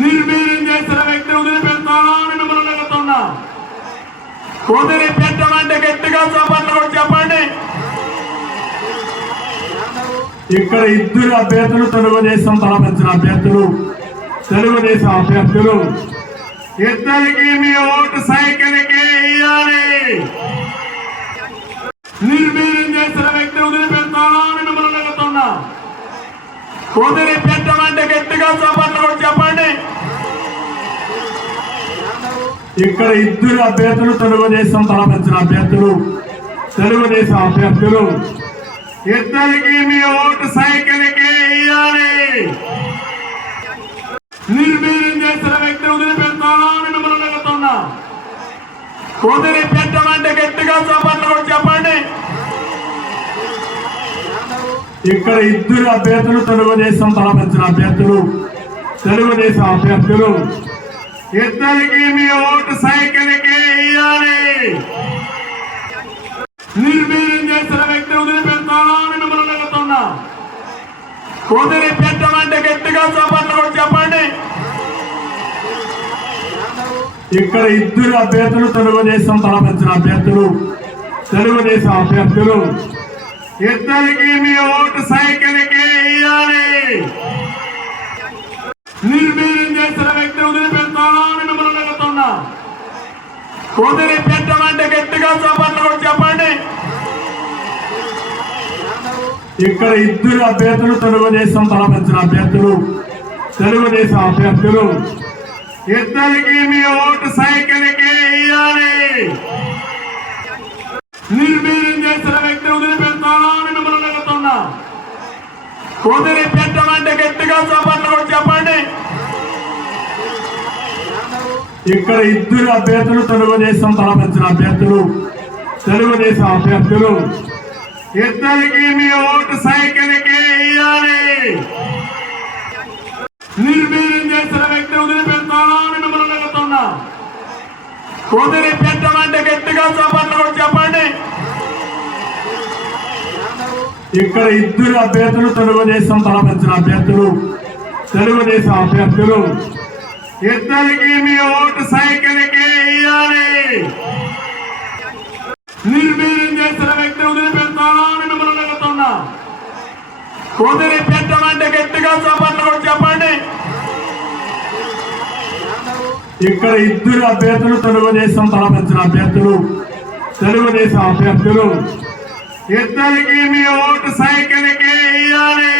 నిర్వీర్యం చేసిన వ్యక్తి వదిలిపెడతానని మిమ్మల్ని అడుగుతున్నా. వదిలిపెట్టమంటే గట్టిగా చెప్పండి కూడా చెప్పండి? ఇక్కడ ఇద్దరు అభ్యర్థులు తెలుగుదేశం తలపించిన అభ్యర్థులు తెలుగుదేశం అభ్యర్థులు. ఇద్దరికి మీ ఓటు సైకిల్కి ఇయ్యాలి. నిర్వీర్యం చేసిన వ్యక్తి వదిలిపెడతానని మిమ్మల్ని అడుగుతున్నా. వదిలిపెట్టమంటే గట్టిగా చప్పట్లు కొట్టి చెప్పండి ఇక్కడ ఇద్దరు అభ్యర్థులు తెలుగుదేశం తలపించిన అభ్యర్థులు. తెలుగుదేశం అభ్యర్థులు. ఇద్దరికి మీ ఓటు సైకిల్కి ఇయ్యాలి. నిర్వీర్యం చేసిన వ్యక్తి వదిలిపెడతానని మిమ్మల్ని అడుగుతున్నా. వదిలిపెట్టమంటే గట్టిగా చప్పట్లు కూడా చెప్పండి. ఇక్కడ ఇద్దరు అభ్యర్థులు తెలుగుదేశం తలపించిన అభ్యర్థులు. తెలుగుదేశం అభ్యర్థులు. ఇద్దరికి మీ ఓటు సైకిల్కి ఇయ్యాలి. నిర్వీర్యం చేసిన వ్యక్తి వదిలిపెడతానని మిమ్మల్ని అడుగుతున్నా. వదిలిపెట్టమంటే గట్టిగా చప్పట్లు చెప్పండి. ఇక్కడ ఇద్దరు అభ్యర్థులు తెలుగుదేశం తలపరిచిన అభ్యర్థులు తెలుగుదేశం అభ్యర్థులు. ఇద్దరికి మీ ఓటు సైకిల్కి ఇయ్యాలి. నిర్వీర్యం చేసిన వ్యక్తి వదిలిపెడతానని మిమ్మల్ని అడుగుతున్నా వదిలిపెట్టమంటే గట్టిగా చెప్పండి చెప్పండి. ఇక్కడ ఇద్దరు అభ్యర్థులు తెలుగుదేశం తలపించిన అభ్యర్థులు తెలుగుదేశం అభ్యర్థులు. ఇద్దరికి మీ ఓటు సైకిల్కి ఇయ్యాలి. నిర్వీర్యం చేసిన వ్యక్తి వదిలిపెడతానని మిమ్మల్ని అడుగుతున్నా. వదిలిపెట్టమంటే గట్టిగా చప్పట్లు కొట్టి చెప్పండి ఇక్కడ ఇద్దరు అభ్యర్థులు తెలుగుదేశం తలపించిన అభ్యర్థులు. తెలుగుదేశం అభ్యర్థులు. ఇద్దరికి మీ ఓటు సైకిల్కి ఇయ్యాలి. నిర్వీర్యం చేసిన వ్యక్తి వదిలిపెడతానని మిమ్మల్ని అడుగుతున్నా. వదిలిపెట్టమంటే గట్టిగా చప్పట్లు చెప్పండి. ఇక్కడ ఇద్దరు అభ్యర్థులు తెలుగుదేశం తలపించిన అభ్యర్థులు. తెలుగుదేశం అభ్యర్థులు. ఇద్దరికి మీ ఓటు సైకిల్కి ఇయ్యాలి. నిర్వీర్యం చేసిన వ్యక్తి వదిలిపెడతానని మిమ్మల్ని అడుగుతున్నా. వదిలిపెట్టమంటే గట్టిగా చెప్పండి కొట్టి చెప్పండి. ఇక్కడ ఇద్దరు అభ్యర్థులు తెలుగుదేశం తలపరిచిన అభ్యర్థులు తెలుగుదేశం అభ్యర్థులు. ఇద్దరికి మీ ఓటు సైకిల్కి ఇయ్యాలి.